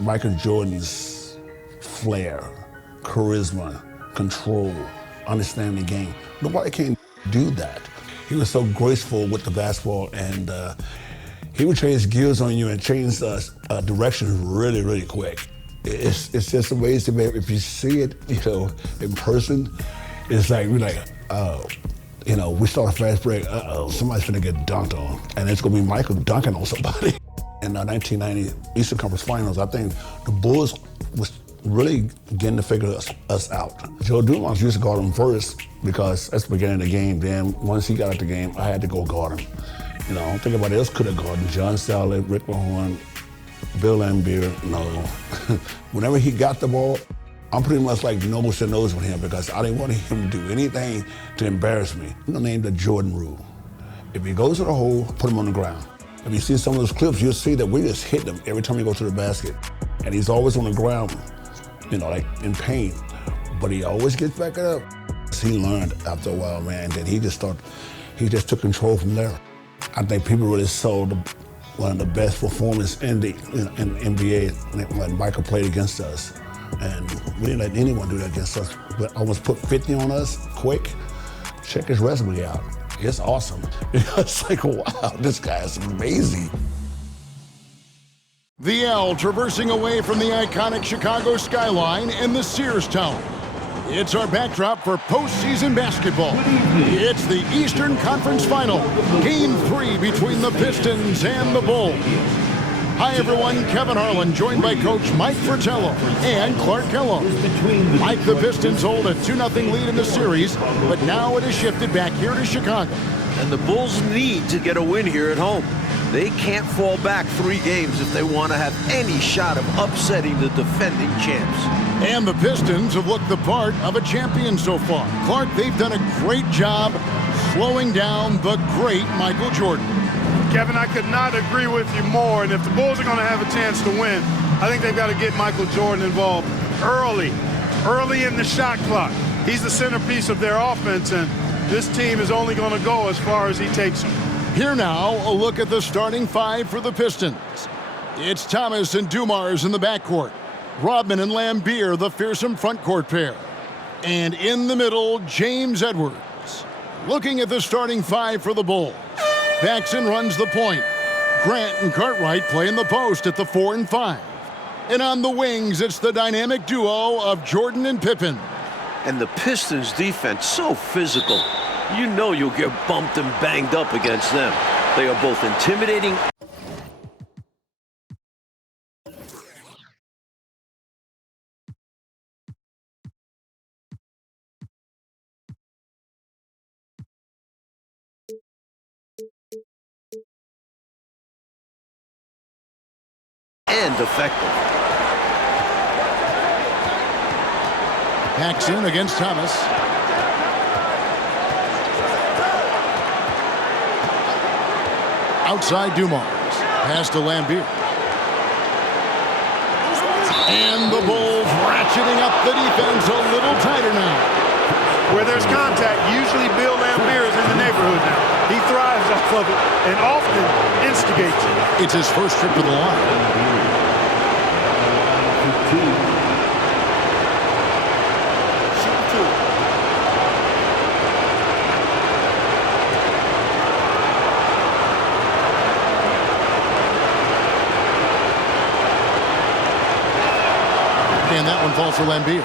Michael Jordan's flair, charisma, control, understanding the game. Nobody can do that. He was so graceful with the basketball, and he would change gears on you and change direction really, really quick. It's just amazing, man. If you see it, in person, it's like, we're like, oh, we start a fast break, somebody's gonna get dunked on, and it's gonna be Michael dunking on somebody. In the 1990 Eastern Conference Finals, I think the Bulls was really getting to figure us out. Joe Dumars used to guard him first because that's the beginning of the game. Then once he got out the game, I had to go guard him. I don't think anybody else could have guarded him. John Salley, Rick Mahorn, Bill Laimbeer, no. Whenever he got the ball, I'm pretty much like nose to nose with him because I didn't want him to do anything to embarrass me. Named the Jordan rule. If he goes to the hole, put him on the ground. If you see some of those clips, you'll see that we just hit him every time he goes to the basket. And he's always on the ground, like in pain. But he always gets back up. He learned after a while, man, that he just took control from there. I think people really saw one of the best performances in the NBA when Michael played against us. And we didn't let anyone do that against us. But almost put 50 on us quick. Check his resume out. It's awesome. It's like, wow, this guy is amazing. The L traversing away from the iconic Chicago skyline and the Sears Tower. It's our backdrop for postseason basketball. It's the Eastern Conference Final, Game 3 between the Pistons and the Bulls. Hi, everyone. Kevin Harlan, joined by Coach Mike Fratello and Clark Kellogg. Mike, the Pistons hold a 2-0 lead in the series, but now it has shifted back here to Chicago. And the Bulls need to get a win here at home. They can't fall back 3 games if they want to have any shot of upsetting the defending champs. And the Pistons have looked the part of a champion so far. Clark, they've done a great job slowing down the great Michael Jordan. Kevin, I could not agree with you more. And if the Bulls are going to have a chance to win, I think they've got to get Michael Jordan involved early in the shot clock. He's the centerpiece of their offense, and this team is only going to go as far as he takes them. Here now, a look at the starting 5 for the Pistons. It's Thomas and Dumars in the backcourt. Rodman and Laimbeer, the fearsome frontcourt pair. And in the middle, James Edwards. Looking at the starting 5 for the Bulls. Paxson runs the point. Grant and Cartwright play in the post at the 4 and 5. And on the wings, it's the dynamic duo of Jordan and Pippen. And the Pistons defense, so physical. You know you'll get bumped and banged up against them. They are both intimidating and effective. Paxson against Thomas. Outside Dumars. Pass to Laimbeer. And the Bulls ratcheting up the defense a little tighter now. Where there's contact, usually Bill Laimbeer is in the neighborhood now. He thrives off of it and often instigates it. It's his first trip to the line. And that one falls for Laimbeer.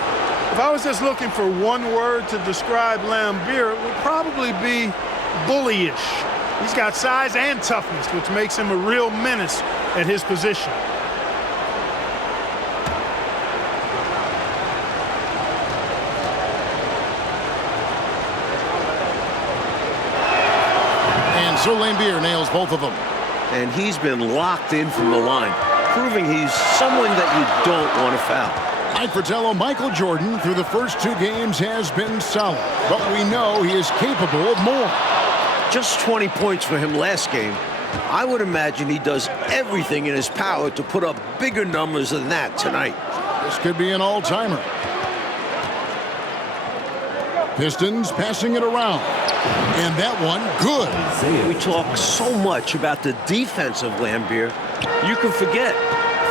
If I was just looking for one word to describe Laimbeer, it would probably be bullyish. He's got size and toughness, which makes him a real menace at his position. And so Laimbeer nails both of them. And he's been locked in from the line, proving he's someone that you don't want to foul. Mike Fratello, Michael Jordan, through the first 2 games has been solid, but we know he is capable of more. Just 20 points for him last game. I would imagine he does everything in his power to put up bigger numbers than that tonight. This could be an all-timer. Pistons passing it around. And that one, good. We talk so much about the defense of Laimbeer. You can forget.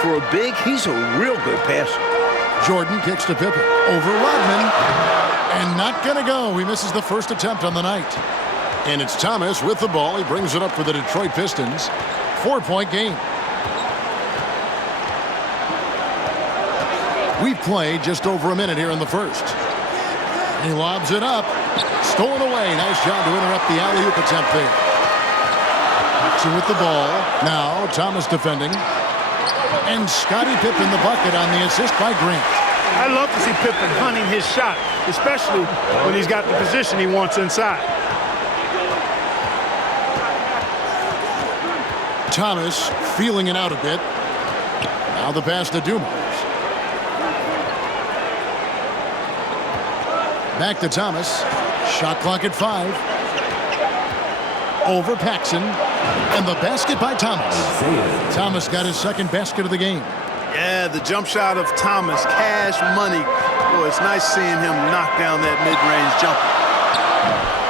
for a big, he's a real good passer. Jordan kicks to Pippen. Over Rodman. And not going to go. He misses the first attempt on the night. And it's Thomas with the ball. He brings it up for the Detroit Pistons. 4-point game. We've played just over a minute here in the first. He lobs it up. Stolen away. Nice job to interrupt the alley-oop attempt there. Paxson with the ball. Now Thomas defending. And Scottie Pippen the bucket on the assist by Grant. I love to see Pippen hunting his shot, especially when he's got the position he wants inside. Thomas feeling it out a bit. Now the pass to Dumars. Back to Thomas. Shot clock at 5. Over Paxson. And the basket by Thomas. Thomas got his second basket of the game. Yeah, the jump shot of Thomas. Cash money. Boy, it's nice seeing him knock down that mid-range jumper.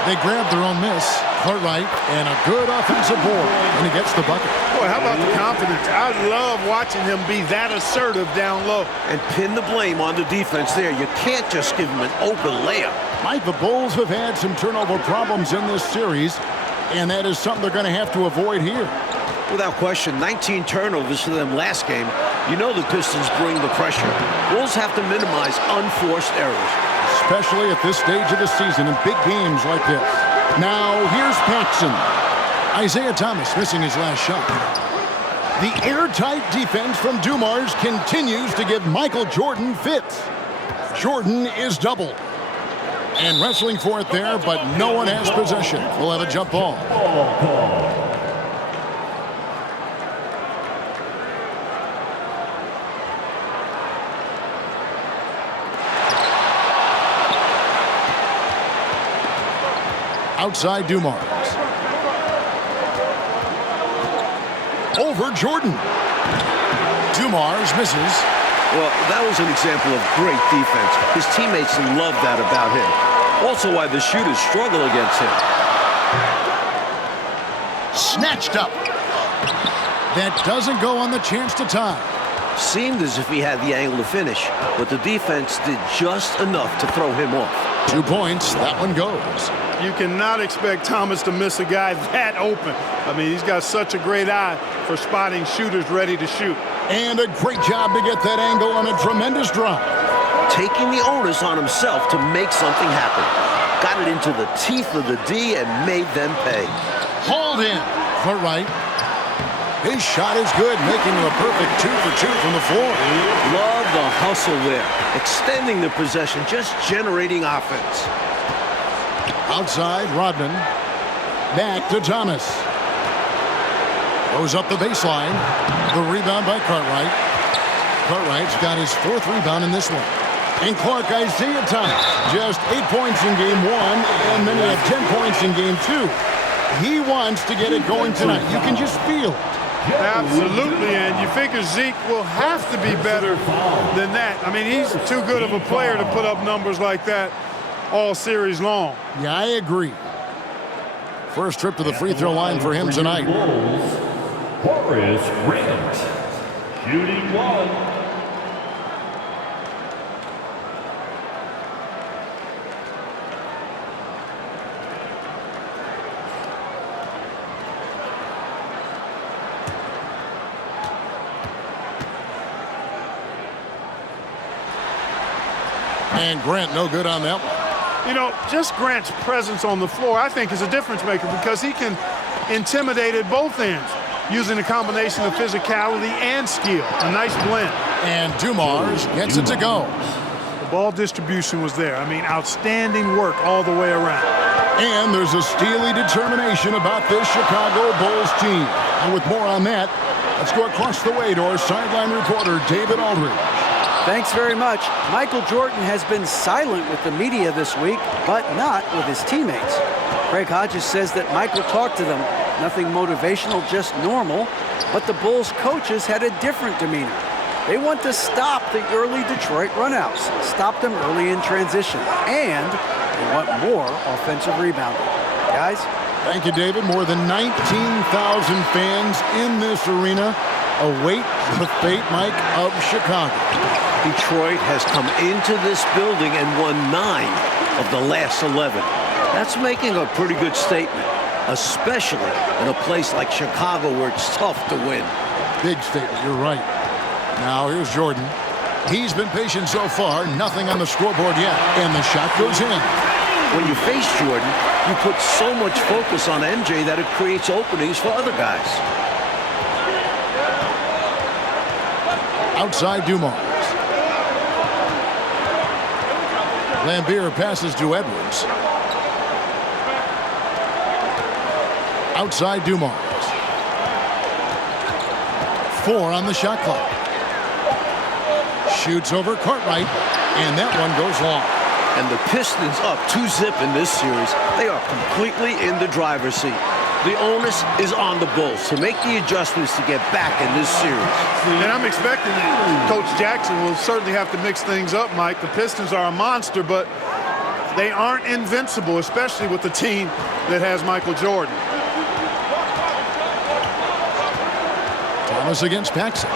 They grab their own miss. Cartwright and a good offensive board. And he gets the bucket. Boy, how about the confidence? I love watching him be that assertive down low. And pin the blame on the defense there. You can't just give him an open layup. Mike, the Bulls have had some turnover problems in this series, and that is something they're going to have to avoid here. Without question, 19 turnovers for them last game. You know the Pistons bring the pressure. Bulls have to minimize unforced errors. Especially at this stage of the season in big games like this. Now, here's Paxson. Isaiah Thomas missing his last shot. The airtight defense from Dumars continues to give Michael Jordan fits. Jordan is doubled. And wrestling for it there, but no one has possession. We'll have a jump ball. Outside Dumars. Over Jordan. Dumars misses. Well, that was an example of great defense. His teammates love that about him. Also why the shooters struggle against him. Snatched up. That doesn't go on the chance to tie. Seemed as if he had the angle to finish, but the defense did just enough to throw him off. 2 points. That one goes. You cannot expect Thomas to miss a guy that open. I mean, he's got such a great eye for spotting shooters ready to shoot. And a great job to get that angle on a tremendous drive. Taking the onus on himself to make something happen. Got it into the teeth of the D and made them pay. Hauled in. Cartwright. His shot is good, making him a perfect 2 for 2 from the floor. Love the hustle there. Extending the possession, just generating offense. Outside, Rodman. Back to Thomas. Goes up the baseline. The rebound by Cartwright. Cartwright's got his 4th rebound in this one. And Clark, Isaiah Thomas, just 8 points in game 1, and then he had 10 points in game 2. He wants to get it going tonight. You can just feel it. Absolutely, and you figure Zeke will have to be better than that. I mean, he's too good of a player to put up numbers like that all series long. Yeah, I agree. First trip to the free throw line for him tonight. Horace Grant, shooting 1. And Grant no good on that one. You know, just Grant's presence on the floor, I think, is a difference maker because he can intimidate at both ends using a combination of physicality and skill. A nice blend. And Dumars gets it to go. The ball distribution was there. I mean, outstanding work all the way around. And there's a steely determination about this Chicago Bulls team. And with more on that, let's go across the way to our sideline reporter, David Aldridge. Thanks very much. Michael Jordan has been silent with the media this week, but not with his teammates. Craig Hodges says that Michael talked to them. Nothing motivational, just normal. But the Bulls coaches had a different demeanor. They want to stop the early Detroit runouts, stop them early in transition, and they want more offensive rebounding. Guys? Thank you, David. More than 19,000 fans in this arena. await the fate, Mike, of Chicago. Detroit has come into this building and won 9 of the last 11. That's making a pretty good statement, especially in a place like Chicago where it's tough to win. Big statement, you're right. Now here's Jordan. He's been patient so far, nothing on the scoreboard yet, and the shot goes in. When you face Jordan, you put so much focus on MJ that it creates openings for other guys. Outside Dumars. Lambier passes to Edwards. Outside Dumars. 4 on the shot clock. Shoots over Cartwright, and that one goes long. And the Pistons up 2-zip in this series. They are completely in the driver's seat. The onus is on the Bulls to make the adjustments to get back in this series. And I'm expecting that Coach Jackson will certainly have to mix things up, Mike. The Pistons are a monster, but they aren't invincible, especially with the team that has Michael Jordan. Thomas against Paxson.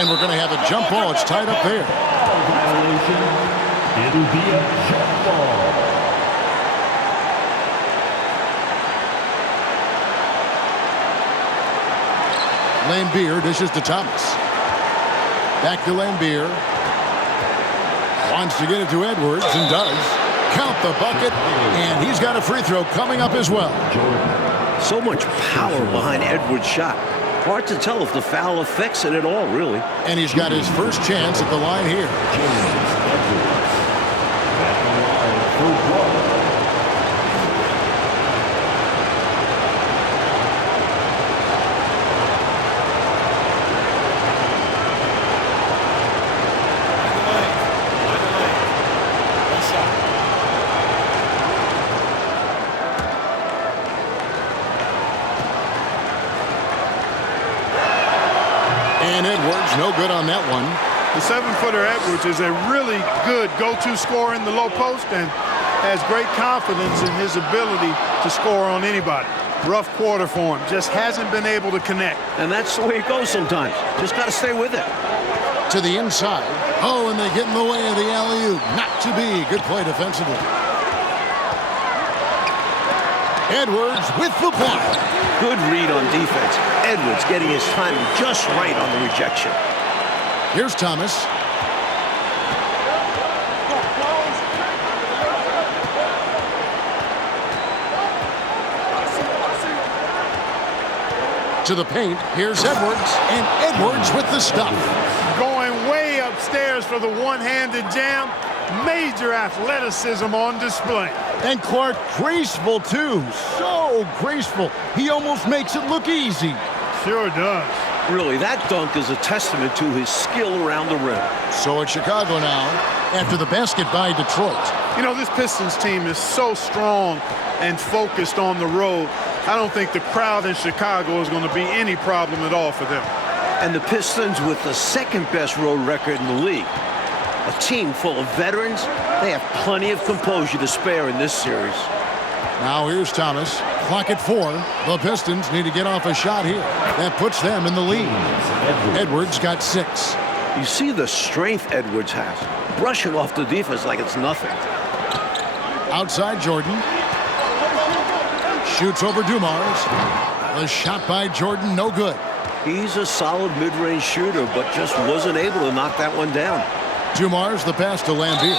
And we're going to have a jump ball. It's tied up there. Violation. It'll be a jump ball. Lambier dishes to Thomas. Back to Lambier. Wants to get it to Edwards and does. Count the bucket, and he's got a free throw coming up as well. So much power behind Edwards' shot. Hard to tell if the foul affects it at all, really. And he's got his first chance at the line here. And Edwards, no good on that one. The 7-footer Edwards is a really good go-to scorer in the low post and has great confidence in his ability to score on anybody. Rough quarter for him. Just hasn't been able to connect. And that's the way it goes sometimes. Just got to stay with it. To the inside. Oh, and they get in the way of the alley-oop. Not to be. Good play defensively. Edwards with the block. Good read on defense. Edwards getting his timing just right on the rejection. Here's Thomas. To the paint. Here's Edwards. And Edwards with the stuff. Going way upstairs for the one-handed jam. Major athleticism on display. And Clark graceful, too. So graceful. He almost makes it look easy. Sure does. Really, that dunk is a testament to his skill around the rim. So it's Chicago now after the basket by Detroit. You know, this Pistons team is so strong and focused on the road. I don't think the crowd in Chicago is going to be any problem at all for them. And the Pistons with the second-best road record in the league. A team full of veterans, they have plenty of composure to spare in this series. Now here's Thomas. Clock at 4. The Pistons need to get off a shot here. That puts them in the lead. Edwards got 6. You see the strength Edwards has. Brushing off the defense like it's nothing. Outside Jordan. Shoots over Dumars. The shot by Jordan, no good. He's a solid mid-range shooter, but just wasn't able to knock that one down. Dumars, the pass to Lambier.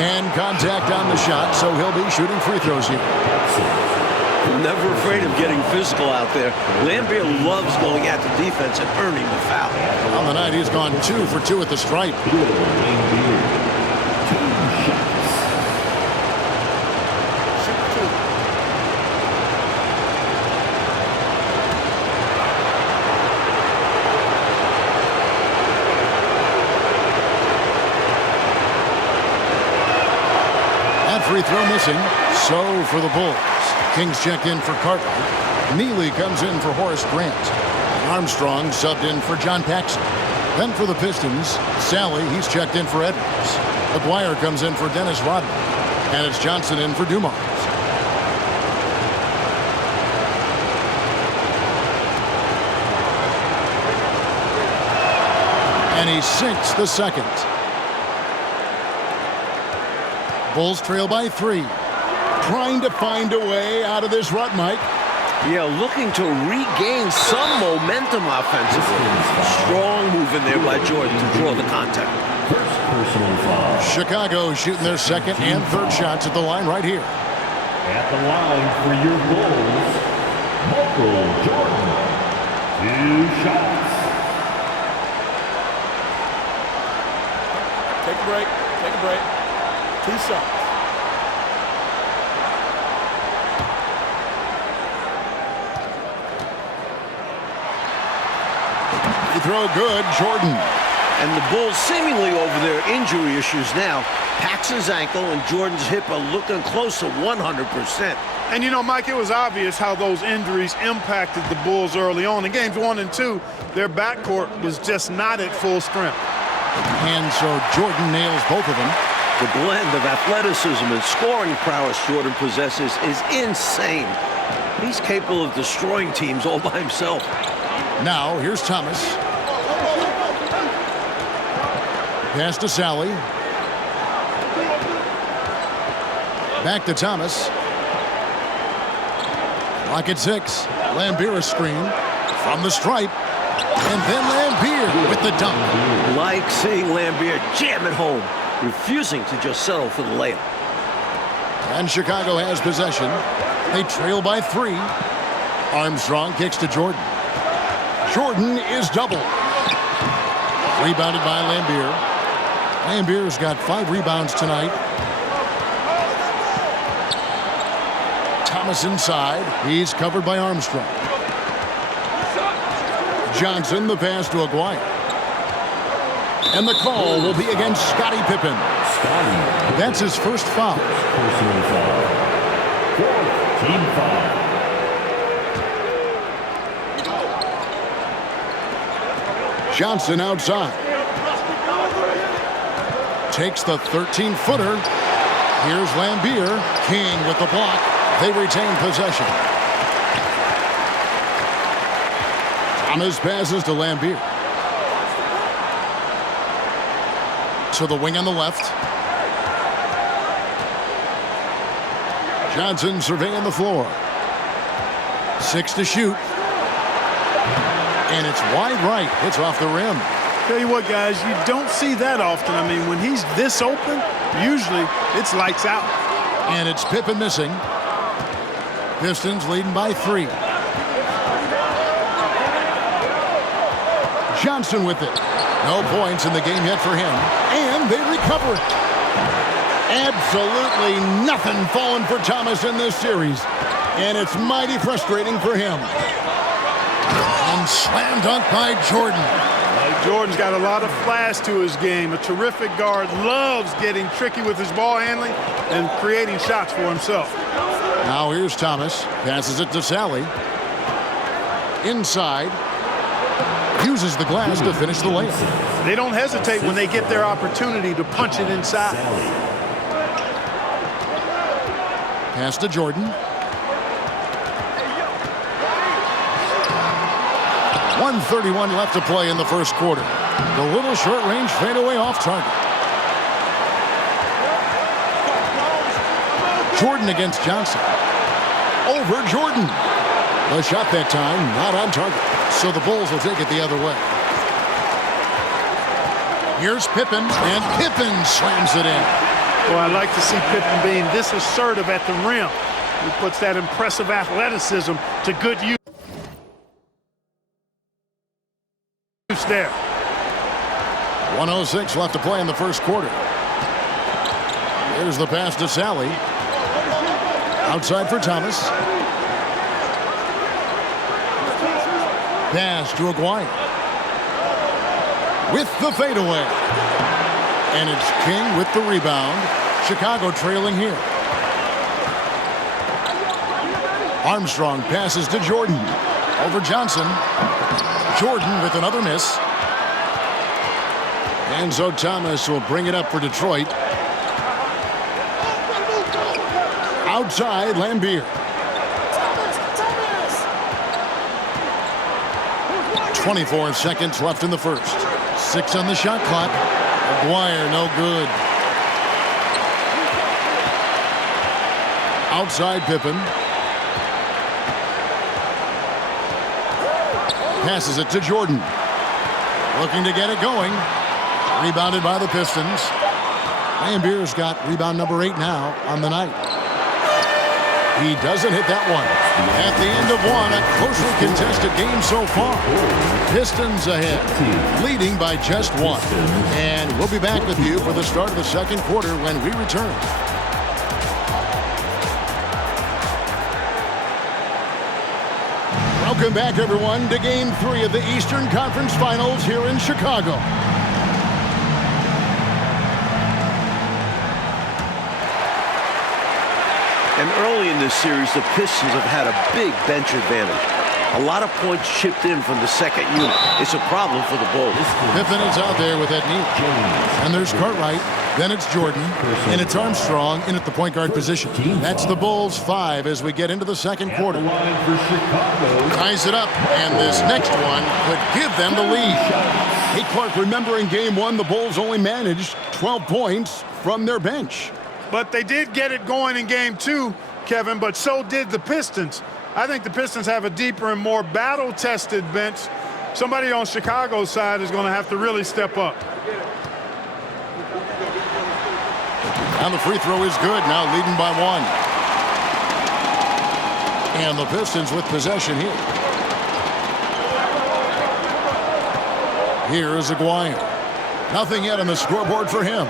And contact on the shot, so he'll be shooting free throws here. Never afraid of getting physical out there. Lambier loves going at the defense and earning the foul. On the night, he's gone 2 for 2 at the stripe. Free throw missing. So for the Bulls. Kings checked in for Cartwright. Neely comes in for Horace Grant. Armstrong subbed in for John Paxson. Then for the Pistons, Sally, he's checked in for Edwards. McGuire comes in for Dennis Rodman. And it's Johnson in for Dumars. And he sinks the second. Bulls trail by 3. Trying to find a way out of this rut, Mike. Yeah, looking to regain some momentum offensively. Strong move in there by Jordan to draw the contact. First personal foul. Chicago shooting their second and third shots at the line right here. At the line for your Bulls, Michael Jordan. 2 shots. Take a break. Take a break. 2 shots. They throw good, Jordan. And the Bulls seemingly over their injury issues now. Paxson's ankle and Jordan's hip are looking close to 100%. And you know, Mike, it was obvious how those injuries impacted the Bulls early on. In games 1 and 2, their backcourt was just not at full strength. And so Jordan nails both of them. The blend of athleticism and scoring prowess Jordan possesses is insane. He's capable of destroying teams all by himself. Now, here's Thomas. Pass to Sally. Back to Thomas. Clock at 6. Lambier screen from the stripe. And then Lambier with the dunk. Like seeing Lambier jam it home, refusing to just settle for the layup. And Chicago has possession. They trail by 3. Armstrong kicks to Jordan. Jordan is doubled. Rebounded by Lambier. Lambier's got 5 rebounds tonight. Thomas inside. He's covered by Armstrong. Johnson, the pass to Aguirre. And the call will be against Scottie Pippen. That's his first foul. Personal foul. 4th team foul. Johnson outside. Takes the 13-footer. Here's Lambier. King with the block. They retain possession. Thomas passes to Lambier. To the wing on the left. Johnson surveying the floor. 6 to shoot. And it's wide right. It's off the rim. Tell you what, guys, you don't see that often. I mean, when he's this open, usually it's lights out. And it's Pippen missing. Pistons leading by 3. Johnson with it. No points in the game yet for him. And they recover it. Absolutely nothing falling for Thomas in this series. And it's mighty frustrating for him. And slam dunk by Jordan. Jordan's got a lot of flash to his game. A terrific guard, loves getting tricky with his ball handling and creating shots for himself. Now here's Thomas. Passes it to Sally. Inside. Uses the glass to finish the layup. They don't hesitate when they get their opportunity to punch it inside. Pass to Jordan. 1:31 left to play in the first quarter. The little short-range fadeaway off target. Jordan against Johnson. Over Jordan. The shot that time not on target. So the Bulls will take it the other way. Here's Pippen, and Pippen slams it in. Well, I like to see Pippen being this assertive at the rim. He puts that impressive athleticism to good use there. 1:06 left to play in the first quarter. Here's the pass to Sally. Outside for Thomas. Pass to Aguirre. With the fadeaway. And it's King with the rebound. Chicago trailing here. Armstrong passes to Jordan. Over Johnson. Jordan with another miss. And so Thomas will bring it up for Detroit. Outside, Lambier. 24 seconds left in the first. 6 on the shot clock. McGuire, no good. Outside Pippen. Passes it to Jordan. Looking to get it going. Rebounded by the Pistons. Lambier's got rebound number 8 now on the night. He doesn't hit that one. At the end of one, a closely contested game so far. Pistons ahead, leading by just 1. And we'll be back with you for the start of the second quarter when we return. Welcome back, everyone, to Game 3 of the Eastern Conference Finals here in Chicago. And early in this series, the Pistons have had a big bench advantage. A lot of points chipped in from the second unit. It's a problem for the Bulls. Pippen is out there with that knee. And there's Cartwright. Then it's Jordan. And it's Armstrong in at the point guard position. That's the Bulls 5 as we get into the second quarter. Ties it up. And this next one could give them the lead. Hey, Clark, remember in Game 1, the Bulls only managed 12 points from their bench. But they did get it going in Game 2, Kevin, but so did the Pistons. I think the Pistons have a deeper and more battle-tested bench. Somebody on Chicago's side is going to have to really step up. And the free throw is good, now leading by 1. And the Pistons with possession here. Here is Aguirre. Nothing yet on the scoreboard for him.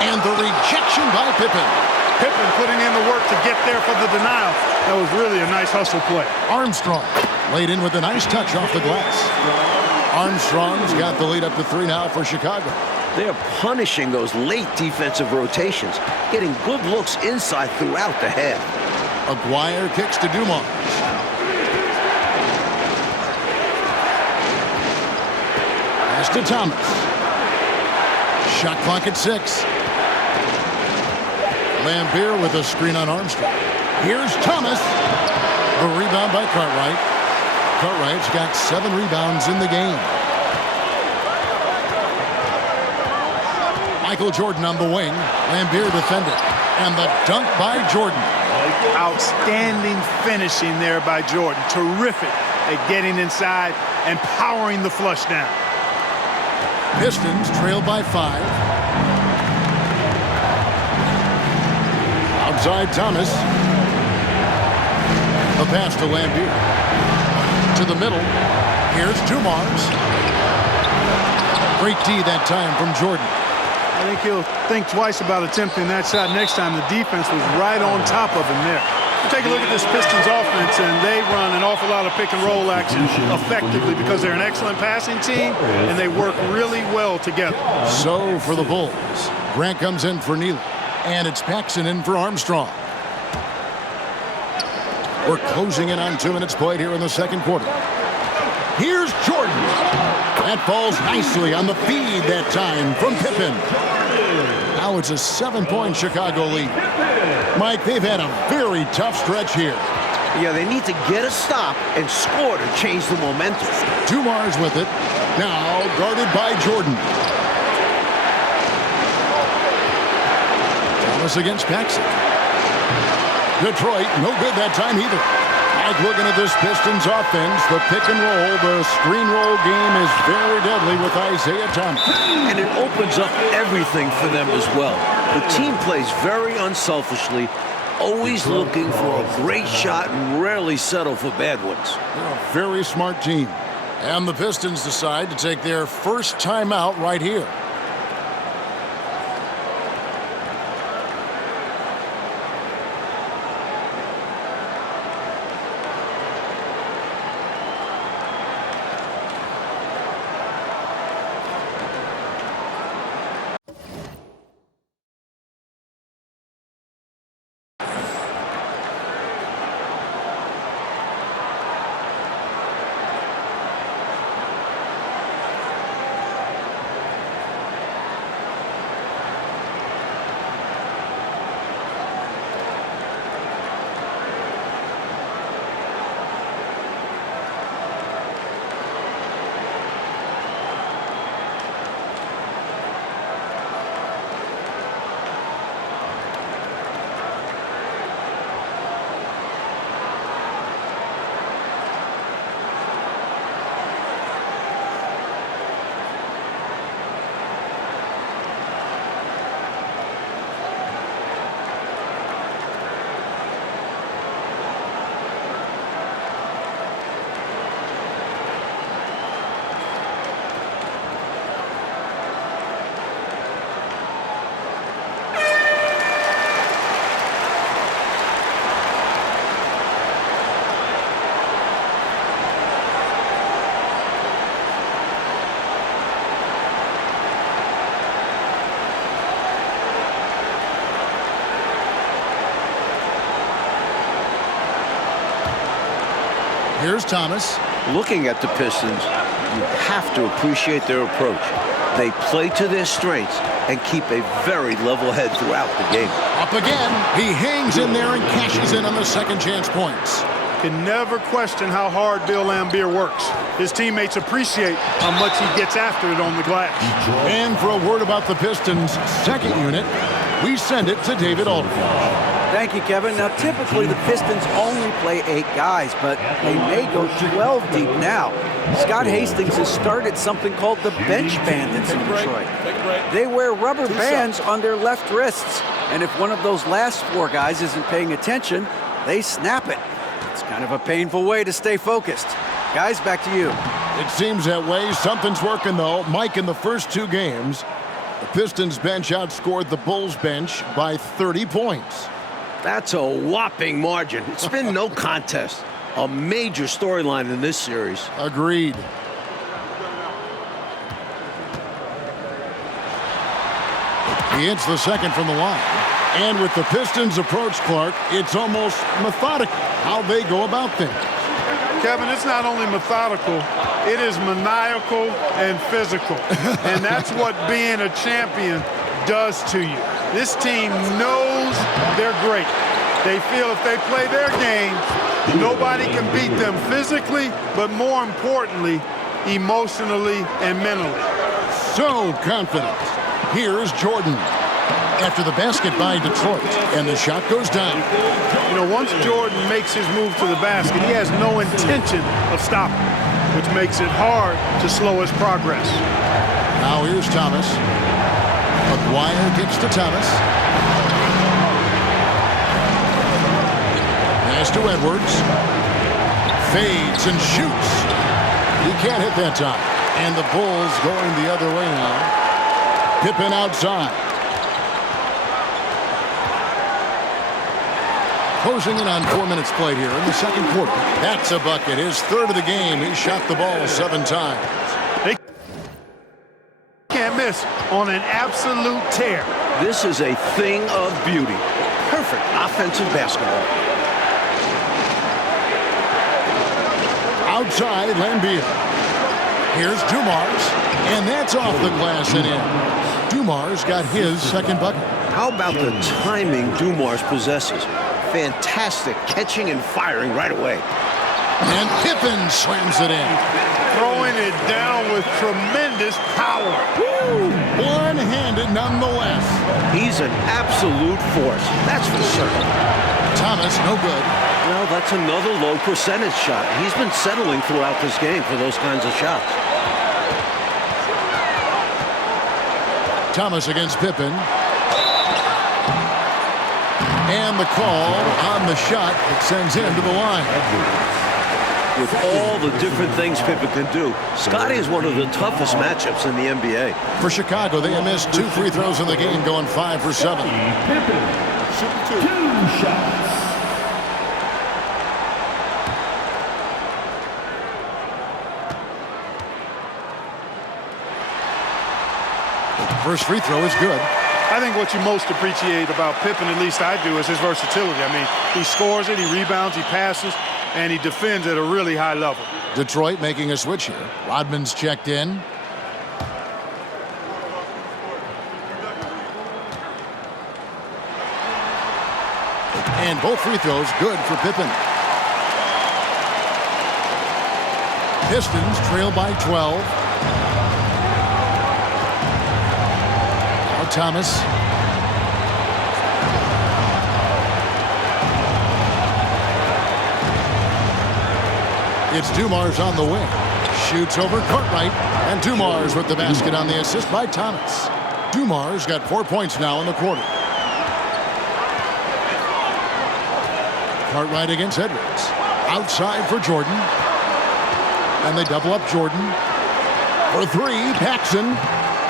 And the rejection by Pippen. Pippen putting in the work to get there for the denial. That was really a nice hustle play. Armstrong laid in with a nice touch off the glass. Armstrong's got the lead up to 3 now for Chicago. They are punishing those late defensive rotations, getting good looks inside throughout the half. Aguirre kicks to Dumars. Pass to Thomas. Shot clock at 6. Lambier with a screen on Armstrong. Here's Thomas. The rebound by Cartwright. Cartwright's got 7 rebounds in the game. Michael Jordan on the wing. Lambier defended. And the dunk by Jordan. Outstanding finishing there by Jordan. Terrific at getting inside and powering the flush down. Pistons trail by 5. Outside Thomas. The pass to Lambier. To the middle. Here's Dumars. Great D that time from Jordan. I think he'll think twice about attempting that shot next time. The defense was right on top of him there. Take a look at this Pistons offense, and they run an awful lot of pick-and-roll action effectively because they're an excellent passing team, and they work really well together. So for the Bulls, Grant comes in for Neely, and it's Paxson in for Armstrong. We're closing in on 2 minutes played here in the second quarter. Here's Jordan. That falls nicely on the feed that time from Pippen. Now it's a 7-point Chicago lead. Mike, they've had a very tough stretch here. Yeah, they need to get a stop and score to change the momentum. Dumars with it. Now guarded by Jordan. Thomas against Paxson. Detroit, no good that time either. Mike, looking at this Pistons offense, the pick and roll, the screen roll game is very deadly with Isaiah Thomas. And it opens up everything for them as well. The team plays very unselfishly, always looking for a great shot and rarely settle for bad ones. They're a very smart team. And the Pistons decide to take their first timeout right here. Here's Thomas. Looking at the Pistons, you have to appreciate their approach. They play to their strengths and keep a very level head throughout the game. Up again. He hangs in there and cashes in on the second chance points. Can never question how hard Bill Laimbeer works. His teammates appreciate how much he gets after it on the glass. And for a word about the Pistons' second unit, we send it to David Aldridge. Thank you, Kevin. Now, typically the Pistons only play 8 guys, but they may go 12 deep now. Scott Hastings has started something called the bench bandits in Detroit. They wear rubber bands on their left wrists, and if one of those last 4 guys isn't paying attention, they snap it. It's kind of a painful way to stay focused. Guys, back to you. It seems that way. Something's working, though. Mike, in the first 2 games, the Pistons bench outscored the Bulls bench by 30 points. That's a whopping margin. It's been no contest. A major storyline in this series. Agreed. He hits the second from the line. And with the Pistons' approach, Clark, it's almost methodical how they go about things. Kevin, it's not only methodical, it is maniacal and physical. And that's what being a champion does to you. This team knows they're great. They feel if they play their game, nobody can beat them physically, but more importantly, emotionally and mentally. So confident. Here's Jordan. After the basket by Detroit, and the shot goes down. You know, once Jordan makes his move to the basket, he has no intention of stopping, which makes it hard to slow his progress. Now here's Thomas. McGuire kicks to Thomas. Pass to Edwards. Fades and shoots. He can't hit that time. And the Bulls going the other way now. Pippen outside. Closing in on 4 minutes played here in the second quarter. That's a bucket. His third of the game. He shot the ball 7 times. They can't miss on an absolute tear. This is a thing of beauty. Perfect offensive basketball. Outside, Laimbeer. Here's Dumars, and that's off the glass and in. Dumars got his second bucket. How about the timing Dumars possesses? Fantastic catching and firing right away. And Pippen slams it in. Throwing it down with tremendous power. Woo! One-handed nonetheless. He's an absolute force, that's for certain. Thomas, no good. Well, that's another low percentage shot. He's been settling throughout this game for those kinds of shots. Thomas against Pippen. And the call on the shot that sends him to the line. With all the different things Pippen can do, Scotty is one of the toughest matchups in the NBA. For Chicago, they have missed 2 free throws in the game, going 5 for 7. Pippen, 2 shots. First free throw is good. I think what you most appreciate about Pippen, at least I do, is his versatility. I mean, he scores it, he rebounds, he passes, and he defends at a really high level. Detroit making a switch here. Rodman's checked in. And both free throws good for Pippen. Pistons trail by 12. Now Thomas. It's Dumars on the wing. Shoots over Cartwright. And Dumars with the basket on the assist by Thomas. Dumars got 4 points now in the quarter. Cartwright against Edwards. Outside for Jordan. And they double up Jordan. For 3, Paxson.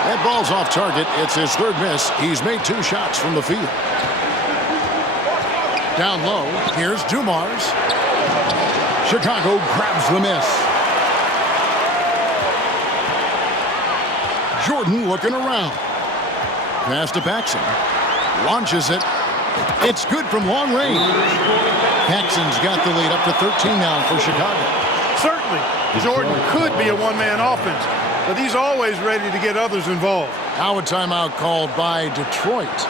That ball's off target. It's his third miss. He's made 2 shots from the field. Down low, here's Dumars. Chicago grabs the miss. Jordan looking around. Pass to Paxson. Launches it. It's good from long range. Paxson's got the lead up to 13 now for Chicago. Certainly, Jordan could be a one-man offense, but he's always ready to get others involved. Now a timeout called by Detroit.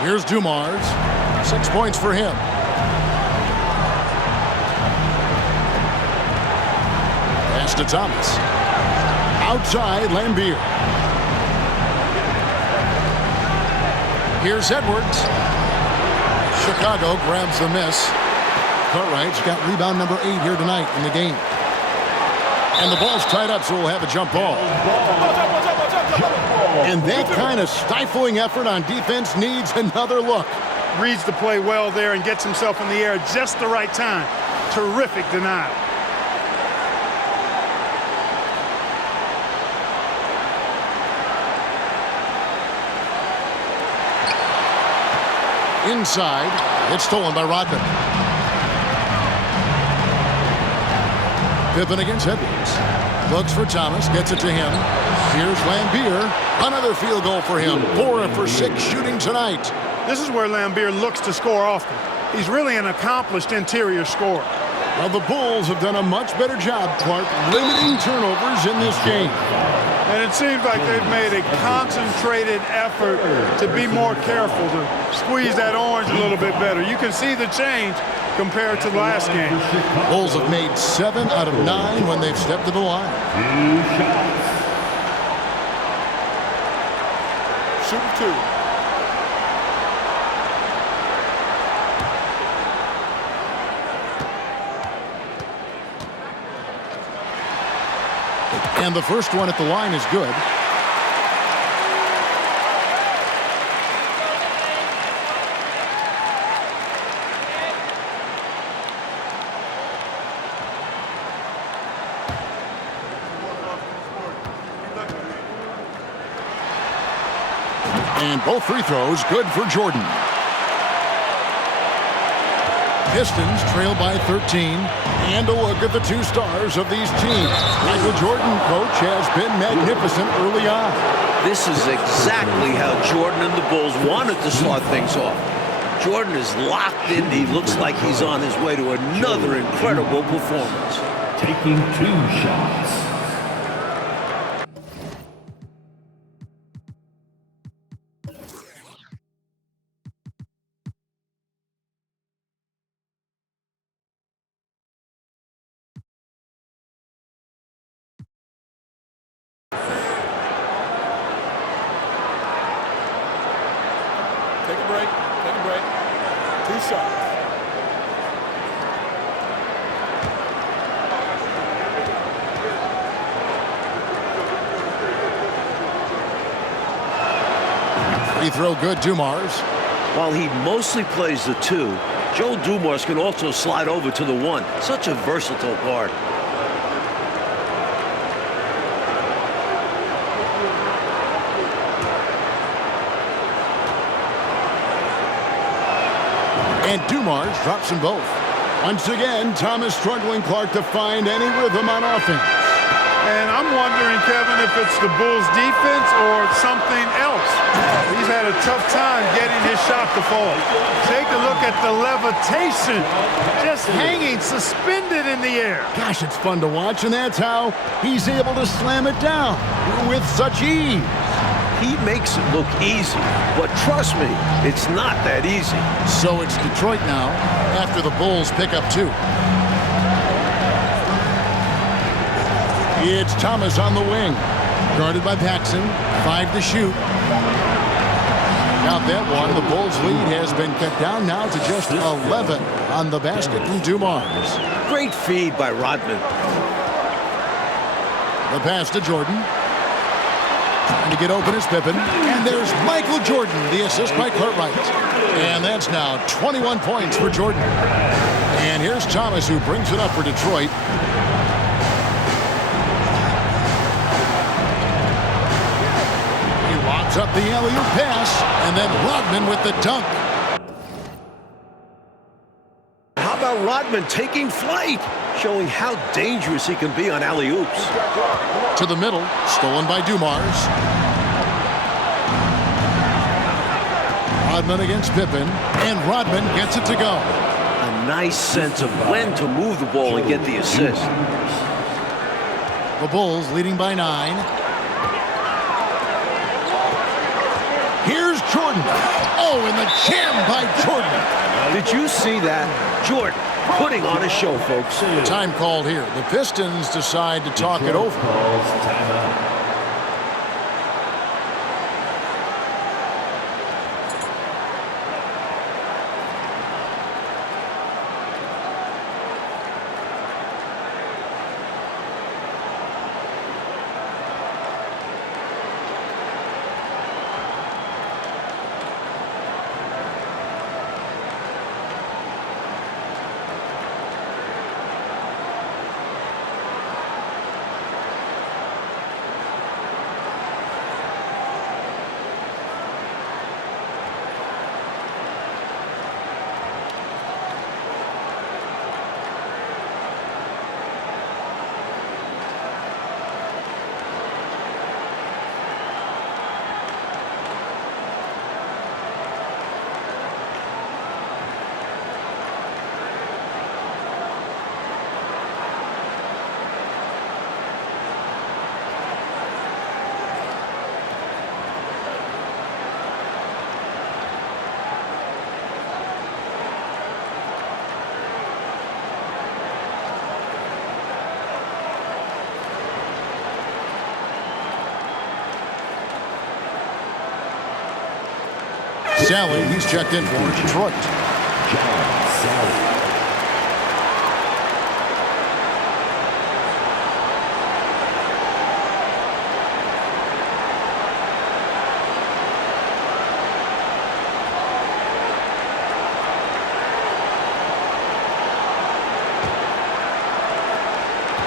Here's Dumars. 6 points for him. Pass to Thomas. Outside, Lambier. Here's Edwards. Chicago grabs the miss. Cartwright's got rebound number 8 here tonight in the game. And the ball's tied up, so we'll have a jump ball. And that kind of stifling effort on defense needs another look. Reads the play well there and gets himself in the air at just the right time. Terrific denial. Inside, it's stolen by Rodman. Pippen against Edwards. Looks for Thomas, gets it to him. Here's Lambier. Another field goal for him. 4 for 6 shooting tonight. This is where Lambier looks to score often. He's really an accomplished interior scorer. Well, the Bulls have done a much better job, Clark, limiting turnovers in this game. And it seems like they've made a concentrated effort to be more careful, to squeeze that orange a little bit better. You can see the change compared to the last game. Bulls have made 7 out of 9 when they've stepped to the line. 2 shots. Shoot 2. And the first one at the line is good. And both free throws good for Jordan. Pistons trail by 13. And a look at the 2 stars of these teams. Michael Jordan, coach, has been magnificent early on. This is exactly how Jordan and the Bulls wanted to start things off. Jordan is locked in. He looks like he's on his way to another incredible performance. Taking 2 shots. Take a break. Take a break. 2 shots. Free throw good, Dumars. While he mostly plays the 2, Joe Dumars can also slide over to the 1. Such a versatile guard. And Dumars drops them both. Once again, Thomas struggling, Clark, to find any rhythm on offense. And I'm wondering, Kevin, if it's the Bulls' defense or something else. He's had a tough time getting his shot to fall. Take a look at the levitation. Just hanging, suspended in the air. Gosh, it's fun to watch, and that's how he's able to slam it down with such ease. He makes it look easy, but trust me, it's not that easy. So it's Detroit now after the Bulls pick up 2. It's Thomas on the wing, guarded by Paxson. 5 to shoot. Count that one. The Bulls' lead has been cut down now to just 11 on the basket from Dumars. Great feed by Rodman. The pass to Jordan. Trying to get open is Pippen. And there's Michael Jordan, the assist by Cartwright. And that's now 21 points for Jordan. And here's Thomas, who brings it up for Detroit. He lobs up the alley-oop pass, and then Rodman with the dunk. How about Rodman taking flight, showing how dangerous he can be on alley-oops. To the middle, stolen by Dumars. Rodman against Pippen, and Rodman gets it to go. A nice sense of when to move the ball and get the assist. The Bulls leading by 9. Here's Jordan. Oh, and the jam by Jordan. Did you see that? Jordan putting on a show, folks. Time called here. The Pistons decide to talk it over. Sally, he's checked in for Detroit.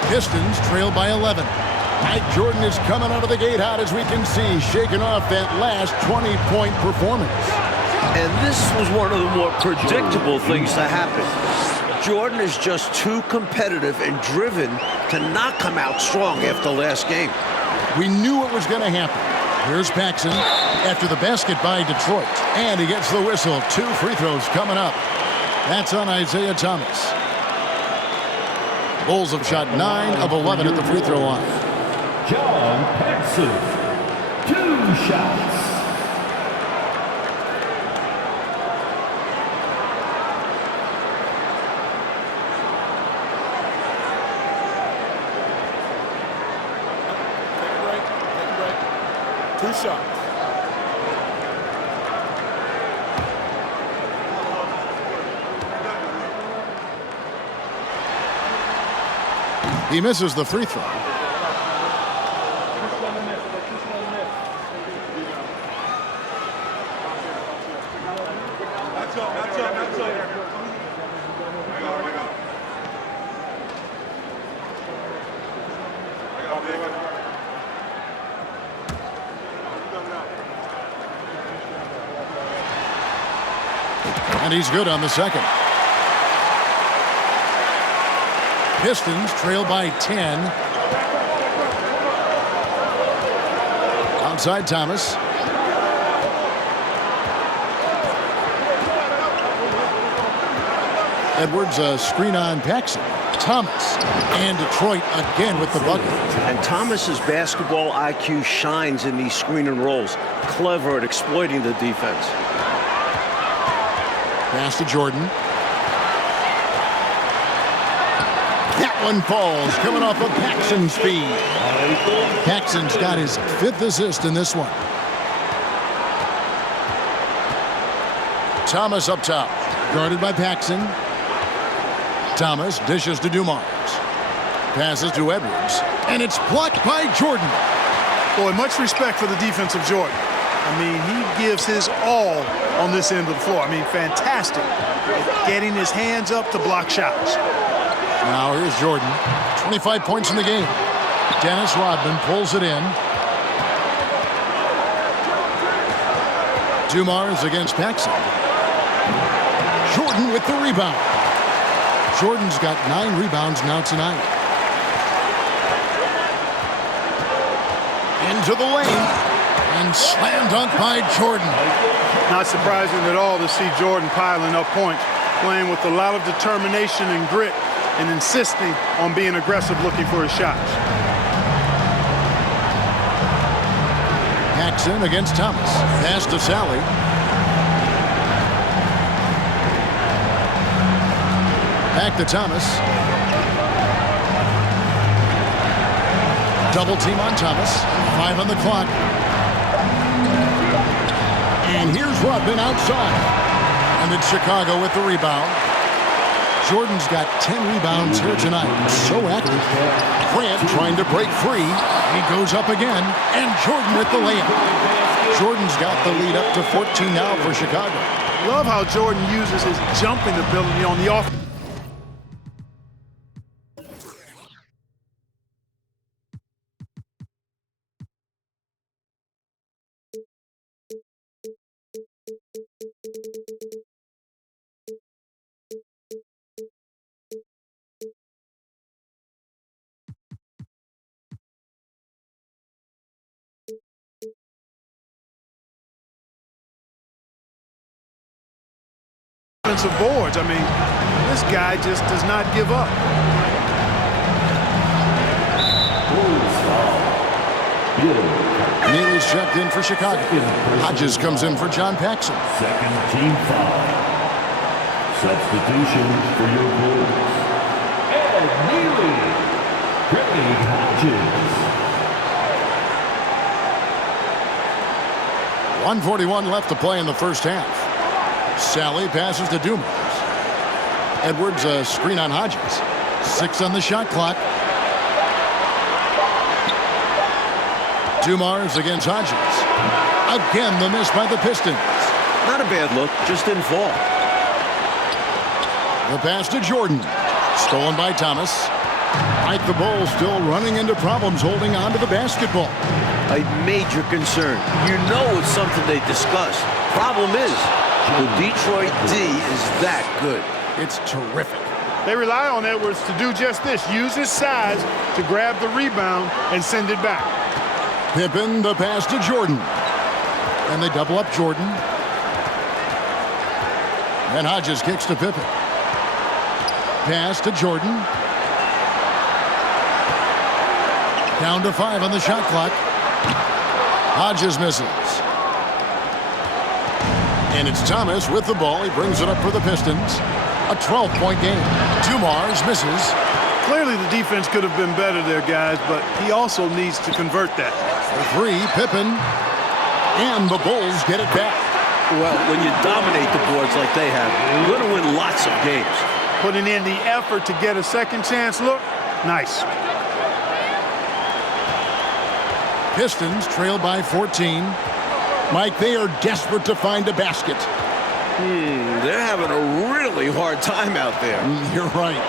Pistons trail by 11. Mike Jordan is coming out of the gate hot, as we can see, shaking off that last 20-point performance. And this was one of the more predictable things to happen. Jordan is just too competitive and driven to not come out strong after last game. We knew it was going to happen. Here's Paxson after the basket by Detroit. And he gets the whistle. 2 free throws coming up. That's on Isaiah Thomas. Bulls have shot 9 of 11 at the free throw line. John Paxson, 2 shots. Take a break. Take a break. 2 shots. He misses the free throw. And he's good on the second. Pistons trail by 10. Outside Thomas. Edwards, a screen on Paxson. Thomas, and Detroit again with the bucket. And Thomas's basketball IQ shines in these screen and rolls. Clever at exploiting the defense. Pass to Jordan. That one falls, coming off of Paxson's speed. Paxson's got his 5th assist in this one. Thomas up top. Guarded by Paxson. Thomas dishes to Dumars. Passes to Edwards. And it's blocked by Jordan. Boy, much respect for the defensive Jordan. I mean, he gives his all on this end of the floor. I mean, fantastic at getting his hands up to block shots. Now here's Jordan. 25 points in the game. Dennis Rodman pulls it in. Dumars against Paxson. Jordan with the rebound. Jordan's got 9 rebounds now tonight. Into the lane. And slam dunk by Jordan. Not surprising at all to see Jordan piling up points, playing with a lot of determination and grit and insisting on being aggressive looking for his shots. Paxson against Thomas. Pass to Sally. Back to Thomas. Double team on Thomas. 5 on the clock. And here's Rodman outside. And it's Chicago with the rebound. Jordan's got 10 rebounds here tonight. So active. Grant trying to break free. He goes up again. And Jordan with the layup. Jordan's got the lead up to 14 now for Chicago. Love how Jordan uses his jumping ability on the offense. Offensive boards. I mean, this guy just does not give up. Neely's checked in for Chicago. Hodges comes in for John Paxson. Second team foul. Substitution for your Bulls. Ed Neely. Craig Hodges. 1:41 left to play in the first half. Sally passes to Dumars. Edwards a screen on Hodges. 6 on the shot clock. Dumars against Hodges. Again the miss by the Pistons. Not a bad look, just didn't fall. The pass to Jordan. Stolen by Thomas. Mike the Bulls still running into problems holding on to the basketball. A major concern. You know it's something they discuss. Problem is, the Detroit D is that good. It's terrific. They rely on Edwards to do just this. Use his size to grab the rebound and send it back. Pippen the pass to Jordan. And they double up Jordan. And Hodges kicks to Pippen. Pass to Jordan. Down to 5 on the shot clock. Hodges misses. And it's Thomas with the ball. He brings it up for the Pistons. A 12-point game. Dumars misses. Clearly the defense could have been better there, guys, but he also needs to convert that. For 3, Pippen. And the Bulls get it back. Well, when you dominate the boards like they have, you're going to win lots of games. Putting in the effort to get a second chance look, nice. Pistons trail by 14. Mike, they are desperate to find a basket. They're having a really hard time out there. You're right.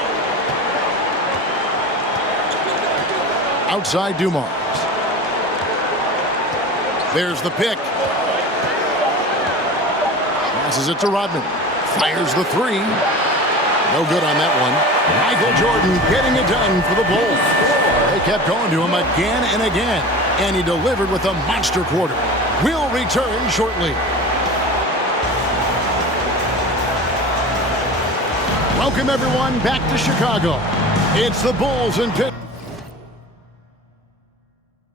Outside Dumars. There's the pick. Passes it to Rodman. Fires the 3. No good on that one. Michael Jordan getting it done for the Bulls. They kept going to him again and again. And he delivered with a monster quarter. We'll return shortly. Welcome, everyone, back to Chicago. It's the Bulls and Pistons.